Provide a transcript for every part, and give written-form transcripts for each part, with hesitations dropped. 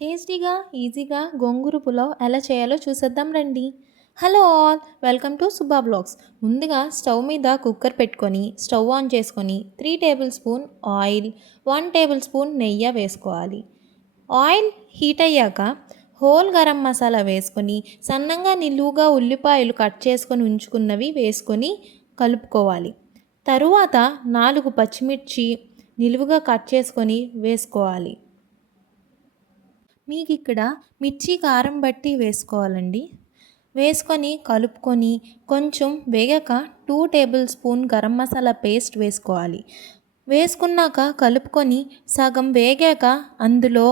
టేస్టీగా, ఈజీగా గోంగూర పులావ్ ఎలా చేయాలో చూసేద్దాం రండి. Hello all, welcome to Subba blogs. ముందుగా స్టవ్ మీద కుక్కర్ పెట్టుకొని స్టవ్ ఆన్ చేసుకొని 3 table spoon oil, 1 table spoon నెయ్యి వేసుకోవాలి. ఆయిల్ హీట్ అయ్యాక హోల్ గరం మసాలా వేసుకొని సన్నంగా నిలువుగా ఉల్లిపాయలు కట్ చేసుకొని ఉంచుకున్నవి వేసుకొని కలుపుకోవాలి. తరువాత 4 పచ్చిమిర్చి నిలువుగా కట్ చేసుకొని వేసుకోవాలి. మీకు ఇక్కడ మిర్చి కారం బట్టి వేసుకోవాలండి. వేసుకొని కలుపుకొని కొంచెం వేగాక 2 table spoon garam masala paste వేసుకోవాలి. వేసుకున్నాక కలుపుకొని సగం వేగాక అందులో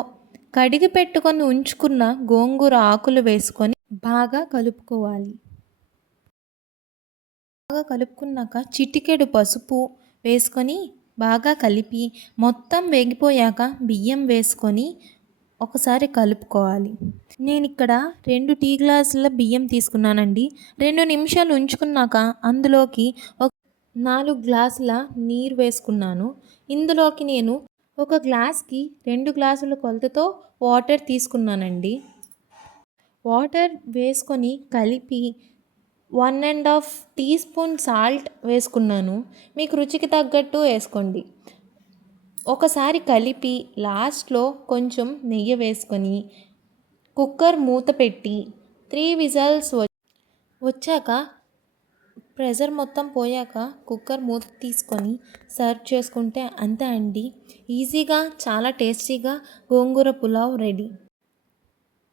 కడిగి పెట్టుకొని ఉంచుకున్న గోంగూర ఆకులు వేసుకొని బాగా కలుపుకోవాలి. బాగా కలుపుకున్నాక చిటికెడు పసుపు వేసుకొని బాగా కలిపి మొత్తం వేగిపోయాక బియ్యం వేసుకొని ఒకసారి కలుపుకోవాలి. నేను ఇక్కడ 2 టీ గ్లాసుల బియ్యం తీసుకున్నానండి. 2 నిమిషాలు ఉంచుకున్నాక అందులోకి 4 గ్లాసుల నీరు వేసుకున్నాను. ఇందులోకి నేను ఒక గ్లాస్కి 2 గ్లాసుల కొలతతో వాటర్ తీసుకున్నానండి. వాటర్ వేసుకొని కలిపి 1½ టీ స్పూన్ సాల్ట్ వేసుకున్నాను. మీకు రుచికి తగ్గట్టు వేసుకోండి. ఒకసారి కలిపి లాస్ట్లో కొంచెం నెయ్యి వేసుకొని కుక్కర్ మూత పెట్టి 3 విజిల్స్ వచ్చాక ప్రెషర్ మొత్తం పోయాక కుక్కర్ మూత తీసుకొని సర్వ్ చేసుకుంటే అంతే అండి. ఈజీగా చాలా టేస్టీగా గోంగూర పులావ్ రెడీ.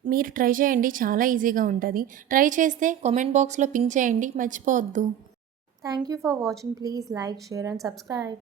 మీరు ట్రై చేయండి, చాలా ఈజీగా ఉంటుంది. ట్రై చేస్తే కామెంట్ బాక్స్లో పింక్ చేయండి, మర్చిపోవద్దు. Thank you for watching. Please like, share and subscribe.